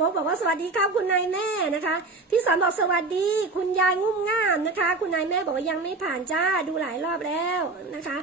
โฟกบอกว่าสวัสดีครับคุณนายแม่นะคะ พี่สอนบอกสวัสดี คุณยายงุ่มง่ามนะคะ คุณนายแม่บอกว่ายังไม่ผ่านจ้าดูหลายรอบแล้วนะคะ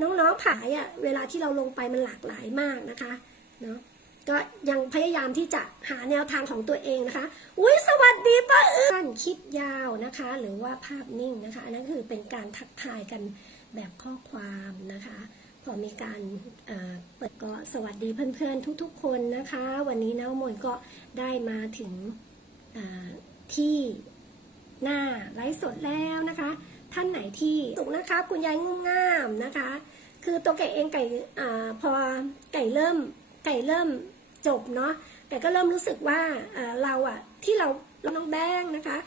น้องๆผายอะ่ะเวลาที่เราลงไปมันหลากหลายมากนะคะเนาะก็ยังพยายามที่จะหาแนวทางของตัวเองนะคะ อุ้ยสวัสดีป้าเอื้อนคลิปยาวนะคะ หรือว่าภาพนิ่งนะคะ อันนั้นคือเป็นการทักทายกันแบบข้อความนะคะ พอมีการเปิดก็สวัสดีเพื่อนๆ ทุกๆ คนนะคะ วันนี้น้ามนก็ได้มาถึงที่หน้าไลฟ์สดแล้วนะคะ ท่านไหนที่สุขนะคะ คุณยายงุ่มง่ามนะคะ คือตัวไก่เองไก่พอไก่เริ่มไก่เริ่มจบเนาะไก่ก็เริ่มรู้สึกว่าเราอะที่เราเราน้องแบงนะคะ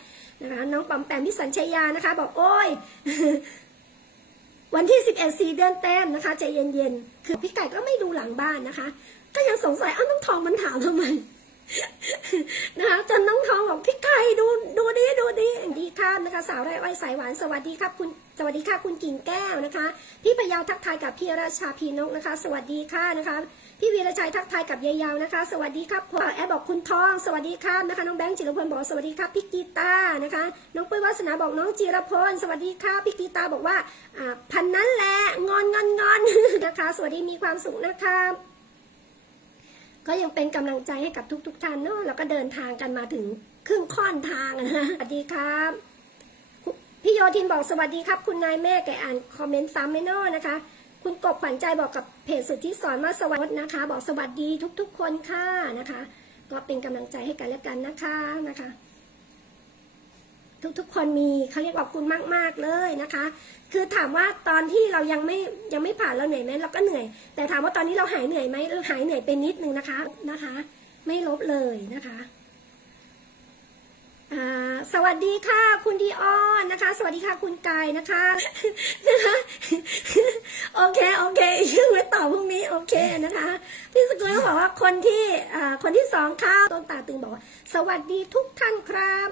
นะคะ น้องปอมแปมพิสัญชยานะคะ บอกโอ้ย วันที่ 11สีเดือนเต็มนะคะใจเย็นๆ คือพี่ไก่ก็ไม่ดูหลังบ้านนะคะ ก็ยังสงสัยอ้าวน้องทองมันถามทำไมนะคะจนน้องทองบอกพี่ไก่ดูดูดีดูดีดีครับนะคะสาวไรอ้อยสายหวานสวัสดีครับคุณสวัสดีค่ะคุณกิ่งแก้วนะคะ พี่พยาวทักทายกับพี่ราชาพีนกนะคะ สวัสดีค่ะนะคะ พี่วีรชัยทักทายกับยายยาวนะคะ สวัสดีครับผมแอบบอกคุณทอง สวัสดีครับนะคะ น้องแบงค์จิรพลบอกสวัสดีครับพี่กีตานะคะ น้องปุ้ยวาสนาบอกน้องจิรพลสวัสดีค่ะพี่กีตาบอกว่าอ่าพันนั้นแหละงอนงอนงอนนะคะ สวัสดีมีความสุขนะคะก็ยังเป็นกำลังใจให้กับทุกๆท่านเนาะแล้วก็เดินทางกันมาถึงครึ่งค่อนทางอะนะสวัสดีครับพี่โยทินบอกสวัสดีครับ คุณนายแม่แกอ่านคอมเมนต์ซ้ำไหมเนาะนะคะ คุณกบขวัญใจบอกกับเพจสุดที่สอนว่าสวัสดีนะคะ บอกสวัสดีทุกๆ คนค่ะนะคะ ก็เป็นกำลังใจให้กันและกันนะคะนะคะ ทุกๆ คนมีเขาเรียกว่าขอบคุณมาก ๆเลยนะคะ คือถามว่าตอนที่เรายังไม่ยังไม่ผ่านเราเหนื่อยไหมเราก็เหนื่อย แต่ถามว่าตอนนี้เราหายเหนื่อยไหมเราหายเหนื่อยเป็นนิดนึงนะคะนะคะ ไม่ลบเลยนะคะ สวัสดีค่ะคุณดีออนนะคะ สวัสดีค่ะคุณกายนะคะนะคะโอเคโอเคยังไม่ตอบพรุ่งนี้โอเคนะคะพี่สกุลก็บอกว่าคนที่คนที่สองค่ะต้นตาตึงบอกว่าสวัสดีทุกท่านครับ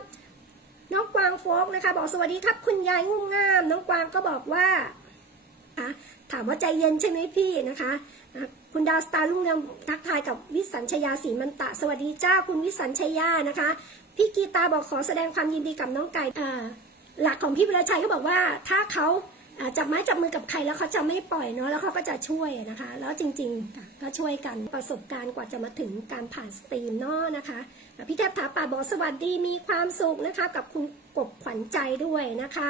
น้องกวางโฟกนะคะ บอกสวัสดีครับคุณยายงุ่มงาม น้องกวางก็บอกว่าถามว่าใจเย็นใช่ไหมพี่นะคะอะคุณดาวสตาร์ลุงเรืองทักทายกับวิสัญชยาศรีมันตะ สวัสดีจ้าคุณวิสัญชยานะคะ พี่กีตาบอกขอแสดงความยินดีกับน้องไก่หลักของพี่วิรชัยเขาบอกว่าถ้าเขาจับไม้จับมือกับใครแล้วเขาจะไม่ปล่อยเนาะแล้วเขาก็จะช่วยนะคะ แล้วจริงๆค่ะก็ช่วยกันประสบการณ์กว่าจะมาถึงการผ่านสตรีมเนาะนะคะพี่เทพถาป่าบอกสวัสดีมีความสุขนะคะ กับคุณกบขวัญใจด้วยนะคะ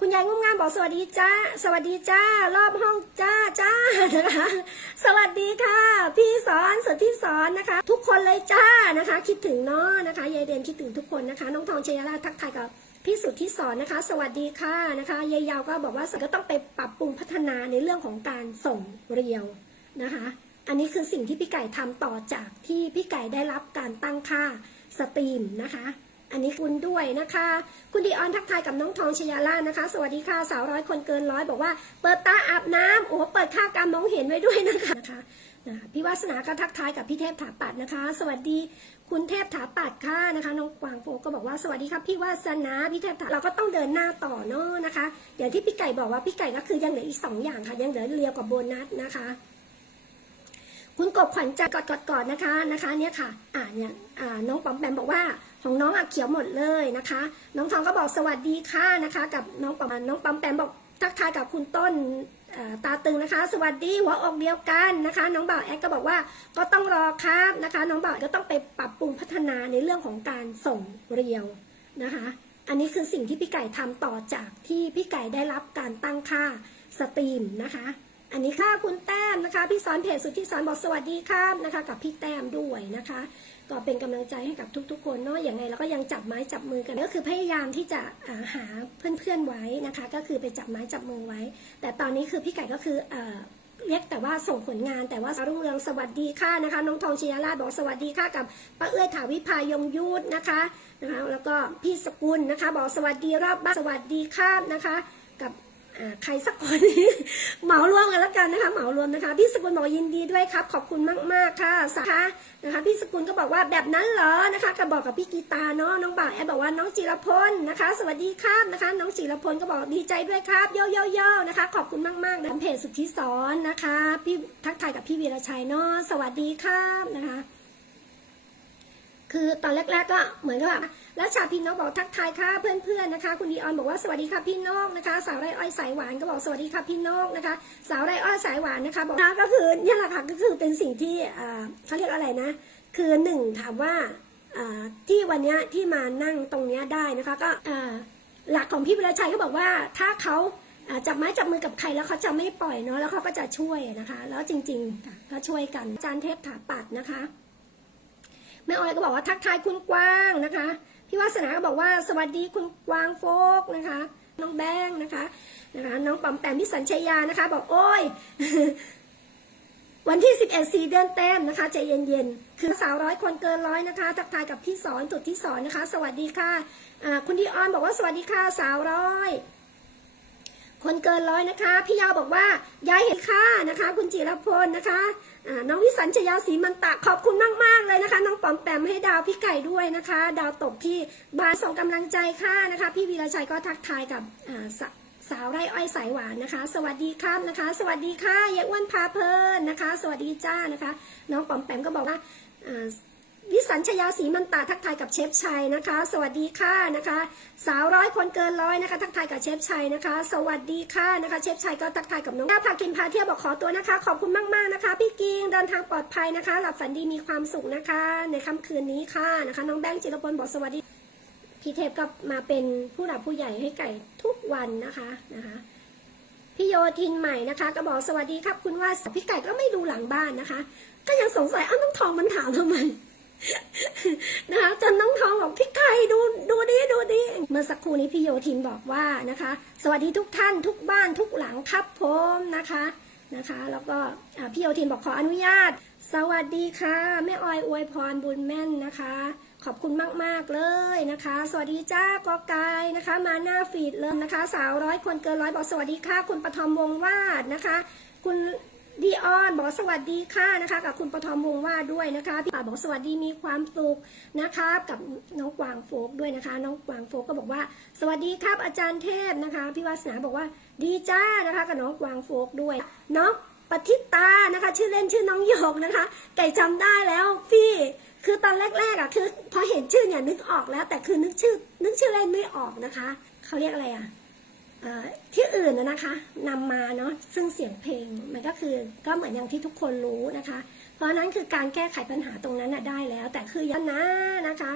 คุณยายงุ่มงามบอกสวัสดีจ้าสวัสดีจ้ารอบห้องจ้าจ้า นะคะ สวัสดีค่ะ พี่สอนสุดที่สอนนะคะ ทุกคนเลยจ้านะคะ คิดถึงเนาะนะคะยายเดนคิดถึงทุกคนนะคะ น้องทองเชยราทักทายกับพี่สุดที่สอนนะคะ สวัสดีค่ะนะคะยายยาวก็บอกว่าก็ต้องไปปรับปรุงพัฒนาในเรื่องของการส่งเรียวนะคะ อันนี้คือสิ่งที่พี่ไก่ทำต่อจากที่พี่ไก่ได้รับการตั้งค่าสตรีมนะคะ อันนี้คุณด้วยนะคะ คุณดีออนทักทายกับน้องทองชยาล่านะคะ สวัสดีค่ะสาวร้อยคนเกินร้อยบอกว่า เปิดตาอาบน้ำโอ้เปิดค่าการมองเห็นไว้ด้วยนะคะนะคะนะพี่วาสนาก็ทักทายกับพี่เทพถาปัดนะคะ สวัสดีคุณเทพถาปัดค่ะนะคะน้องกวางโฟก็บอกว่าสวัสดีครับพี่วาสนาพี่เทพถาเราก็ต้องเดินหน้าต่อเนาะนะคะ อย่างที่พี่ไก่บอกว่าพี่ไก่ก็คือยังเหลืออีกสองอย่างค่ะ ยังเหลือเรียวกับโบนัสนะคะ คุณกบขวัญใจกอดกอดกอดนะคะนะคะเนี่ยค่ะอ่าเนี่ยอ่าน้องปอมแปมบอกว่าของน้องอะเขียวหมดเลยนะคะ น้องทองก็บอกสวัสดีค่ะนะคะ กับน้องปอมน้องปอมแปมบอกทักทายกับคุณต้นตาตึงนะคะ สวัสดีหัวอกเดียวกันนะคะ น้องบ่าวแอดก็บอกว่าก็ต้องรอครับนะคะ น้องบ่าวก็ต้องไปปรับปรุงพัฒนาในเรื่องของการส่งเรียวนะคะ อันนี้คือสิ่งที่พี่ไก่ทำต่อจากที่พี่ไก่ได้รับการตั้งค่าสตรีมนะคะ อันนี้ค่ะคุณแต้มนะคะ พี่สอนเพจสุดที่สอนบอกสวัสดีครับนะคะ กับพี่แต้มด้วยนะคะ ก็เป็นกำลังใจให้กับทุกๆ คนเนาะอย่างไงเราก็ยังจับไม้จับมือกันก็คือพยายามที่จะาหาเพื่อนๆไว้นะคะ ก็คือไปจับไม้จับมือไว้ แต่ตอนนี้คือพี่ไก่ก็คือเรียกแต่ว่าส่งผลงานแต่ว่ารุ่งเรืองสวัสดีค่ะนะคะน้องทองชยาลาชบอกสวัสดีค่ะกับป้าเอื้อยถาวิพายงยุทธนะคะนะคะ แล้วก็พี่สกุลนะคะ บอกสวัสดีรอบบ้านสวัสดีค่ะนะคะ กับ ใครสักคนเหมารวมกันแล้วกันนะคะเหมารวมนะคะ พี่สกุลบอกยินดีด้วยครับ ขอบคุณมาก ๆ ค่ะสาคะนะคะพี่สกุลก็บอกว่าแบบนั้นเหรอนะคะก็บอกกับพี่กีตาเนาะน้องบ่าวแอบบอกว่าน้องจิรพลนะคะ สวัสดีครับนะคะ น้องจิรพลก็บอกดีใจด้วยครับโยโยโยนะคะ ขอบคุณมากๆนะเพจสุที่สอนนะคะ พี่ทักทายกับพี่วีรชัยเนาะสวัสดีครับนะคะ คือตอนแรกๆก็เหมือนกับแบบแล้วชาพินนกบอกทักทายค่ะเพื่อนๆนะคะ คุณดีออนบอกว่าสวัสดีค่ะพี่นกนะคะ สาวไรอ้อยสายหวานก็บอกสวัสดีค่ะพี่นกนะคะ สาวไรอ้อยสายหวานนะคะ บอกนะก็คือเนี่ยแหละค่ะก็คือเป็นสิ่งที่เขาเรียกอะไรนะ คือหนึ่งถามว่าที่วันนี้ที่มานั่งตรงนี้ได้นะคะก็หลักของพี่วิรชัยก็บอกว่าถ้าเขาจับไม้จับมือกับใครแล้วเขาจะไม่ปล่อยเนาะแล้วเขาก็จะช่วยนะคะ แล้วจริงๆก็ช่วยกันจารย์เทพถาปัดนะคะ แม่ออยก็บอกว่าทักทายคุณกว้างนะคะ พี่วาสนาก็บอกว่าสวัสดีคุณกวางโฟกนะคะ น้องแบงค์นะคะนะคะ น้องปอมแปมพี่สัญชัยยานะคะ บอกโอ้ยวันที่ 11สี่เดือนเต็มนะคะใจเย็นๆ คือสาวร้อยคนเกินร้อยนะคะทักทายกับพี่สอนจุดที่สอนนะคะ สวัสดีค่ะอ่าคุณดีออนบอกว่าสวัสดีค่ะสาวร้อย คนเกินร้อยนะคะ พี่ยาวบอกว่ายายเห็นค่านะคะ คุณจิรพลนะคะอ่าน้องวิสัญชยาศรีมันตะขอบคุณมาก ๆ เลยนะคะ น้องปอมแปมให้ดาวพี่ไก่ด้วยนะคะ ดาวตกที่บานส่งกำลังใจค่ะนะคะ พี่วีรชัยก็ทักทายกับสาสาวไร่อ้อยสายหวานนะคะ สวัสดีครับนะคะ สวัสดีค่ะเยอ้วนพาเพลินนะคะ สวัสดีจ้านะคะ น้องปอมแปมก็บอกว่า วิสัญชยาศรีมันตาทักทายกับเชฟชัยนะคะ สวัสดีค่ะนะคะ สาวร้อยคนเกินร้อยนะคะ ทักทายกับเชฟชัยนะคะ สวัสดีค่ะนะคะ เชฟชัยก็ทักทายกับน้องพากินพาเที่ยวบอกขอตัวนะคะ ขอบคุณมากๆนะคะ พี่กิงเดินทางปลอดภัยนะคะ หลับฝันดีมีความสุขนะคะ ในค่ำคืนนี้ค่ะนะคะ น้องแบงค์จิรพลบอกสวัสดีพี่เทพก็มาเป็นผู้หลักผู้ใหญ่ให้ไก่ทุกวันนะคะนะคะพี่โยทินใหม่นะคะ ก็บอกสวัสดีครับ คุณว่าพี่ไก่ก็ไม่ดูหลังบ้านนะคะ ก็ยังสงสัยอ้าวน้องทองมันถามทำไม นะคะจนน้องทองบอกพี่ไก่ดูดูดิดูดิเมื่อสักครู่นี้พี่โยทินบอกว่านะคะ สวัสดีทุกท่านทุกบ้านทุกหลังครับผมนะคะนะคะ แล้วก็พี่โยทินบอกขออนุญาต สวัสดีค่ะแม่ออยอวยพรบุญแม่นนะคะ ขอบคุณมาก ๆ เลยนะคะ สวัสดีจ้ากอไก่นะคะ มาหน้าฟีดเริ่มนะคะ สาวร้อยคนเกินร้อยบอกสวัสดีค่ะ คุณปฐมวงวาดนะคะ คุณ ดีออนบอกสวัสดีค่ะนะคะกับคุณปฐมวงศ์วาด้วยนะคะพี่ป่าบอกสวัสดีมีความสุขนะคะกับน้องกวางโฟกด้วยนะคะ น้องกวางโฟกก็บอกว่า สวัสดีครับอาจารย์เทพนะคะพี่วาสนาบอกว่าดีจ้านะคะกับน้องกวางโฟกด้วยน้องปฏิตานะคะ ชื่อเล่นชื่อน้องหยกนะคะ ไก่จำได้แล้วพี่คือตอนแรกๆอะคือพอเห็นชื่อเนี่ยนึกออกแล้ว แต่คือนึกชื่อนึกชื่อเล่นไม่ออกนะคะเขาเรียกอะไรอะ ที่อื่นนะคะนำมาเนาะซึ่งเสียงเพลงมันก็คือก็เหมือนอย่างที่ทุกคนรู้นะคะ เพราะนั้นคือการแก้ไขปัญหาตรงนั้นน่ะได้แล้ว แต่คือยันนะนะคะ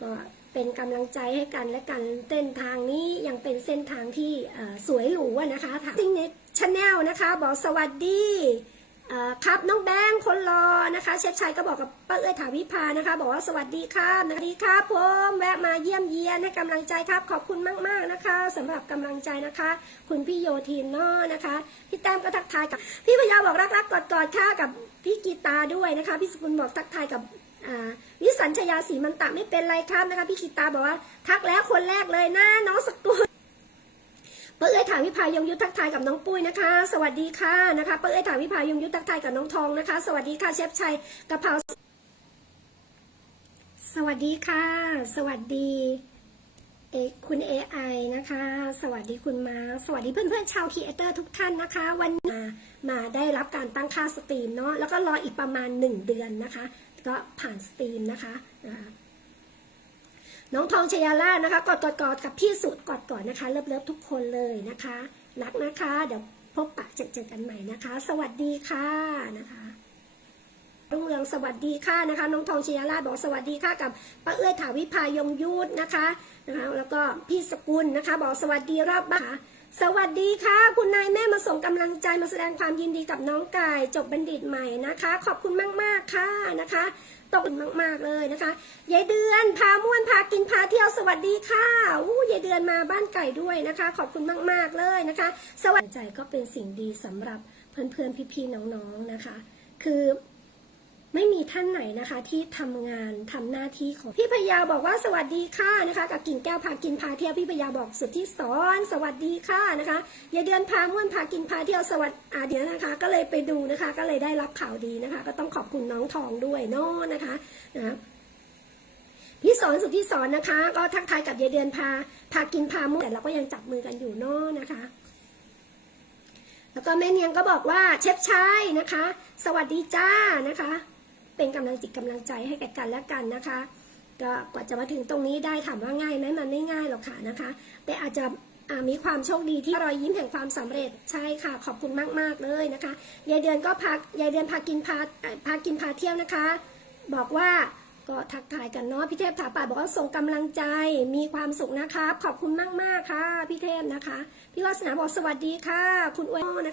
ก็เป็นกำลังใจให้กันและกันเส้นทางนี้ยังเป็นเส้นทางที่สวยหรูอะนะคะทางซิงเนชแนลนะคะ บอกสวัสดี ครับน้องแบงค์คนรอนะคะ เชฟชัยก็บอกกับป้าเอ้ยถาวิภานะคะ บอกว่าสวัสดีครับสวัสดีครับผมแวะมาเยี่ยมเยียนให้กำลังใจครับ ขอบคุณมาก ๆนะคะสำหรับกำลังใจนะคะ คุณพี่โยทินนาะนะคะพี่แต้มก็ทักทายกับ พี่พยาบอกรักๆกอดๆค่ะกับพี่กีตาด้วยนะคะ พี่สกุลบอกทักทายกับวิสัญชยาศรีมันตะไม่เป็นไรครับนะคะ พี่กีตาบอกว่าทักแล้วคนแรกเลยนะน้องสกุล ป้าเอ้ยถามวิภายงยุทธทักทายกับน้องปุ้ยนะคะ สวัสดีค่ะนะคะป้าเอ้ยถามวิภายงยุทธทักทายกับน้องทองนะคะ สวัสดีค่ะเชฟชัยกะเพราสวัสดีค่ะ สวัสดีเอคุณ AI นะคะ สวัสดีคุณมา สวัสดีเพื่อนๆชาวครีเอเตอร์ทุกท่านนะคะ วันนี้มามาได้รับการตั้งค่าสตรีมเนาะแล้วก็รออีกประมาณ 1 เดือนนะคะ ก็ผ่านสตรีมนะคะ น้องทองชยาล่านะคะ กอดกอดกอดกับพี่สุดกอดก่อนนะคะ เลิฟเลิฟทุกคนเลยนะคะ รักนะคะ เดี๋ยวพบปะเจอเจอกันใหม่นะคะ สวัสดีค่ะนะคะรุ่งเรืองสวัสดีค่ะนะคะ น้องทองชยาล่าบอกสวัสดีค่ะกับป้าเอื้อยถาวิภายงยุทธนะคะนะคะ แล้วก็พี่สกุลนะคะ บอกสวัสดีรอบบ้านสวัสดีค่ะ คุณนายแม่มาส่งกำลังใจมาแสดงความยินดีกับน้องกายจบบัณฑิตใหม่นะคะ ขอบคุณมาก ๆ ค่ะนะคะ ตกมากๆเลยนะคะยายเดือนพาม่วนพากินพาเที่ยวสวัสดีค่ะอู้ยายเดือนมาบ้านไก่ด้วยนะคะ ขอบคุณมากๆเลยนะคะ สวัสดีใจก็เป็นสิ่งดีสำหรับเพื่อนๆพี่ๆน้องๆนะคะ คือ ไม่มีท่านไหนนะคะที่ทำงานทำหน้าที่ของพี่พยาบอกว่าสวัสดีค่ะนะคะกับกิ่งแก้วพากินพาเที่ยวพี่พยาบอกสุดที่สอนสวัสดีค่ะนะคะยายเดือนพาม่วนพากินพาเที่ยวสวัสดีอาเดี๋ยวนะคะ ก็เลยไปดูนะคะ ก็เลยได้รับข่าวดีนะคะ ก็ต้องขอบคุณน้องทองด้วยเนาะนะคะนะพี่สอนสุดที่สอนนะคะ ก็ทักทายกับยายเดือนพาพากินพามุ่งแต่เราก็ยังจับมือกันอยู่เนาะนะคะแล้วก็แม่เนียงก็บอกว่าเชฟชายนะคะ สวัสดีจ้านะคะ เป็นกำลังจิตกำลังใจให้แก่กันและกันนะคะ ก็กว่าจะมาถึงตรงนี้ได้ถามว่าง่ายไหมมันไม่ง่ายหรอกค่ะนะคะ แต่อาจจะมีความโชคดีที่รอยยิ้มแห่งความสำเร็จใช่ค่ะ ขอบคุณมาก ๆ เลยนะคะยายเดือนก็พายายเดือนพากินพาพากินพาเที่ยวนะคะ บอกว่าก็ทักทายกันเนาะพี่เทพถาป่าบอกว่าส่งกำลังใจมีความสุขนะคะขอบคุณมาก ๆ ค่ะ พี่เทพนะคะ พี่วาสนาบอกสวัสดีค่ะ คุณอ้วยนะคะ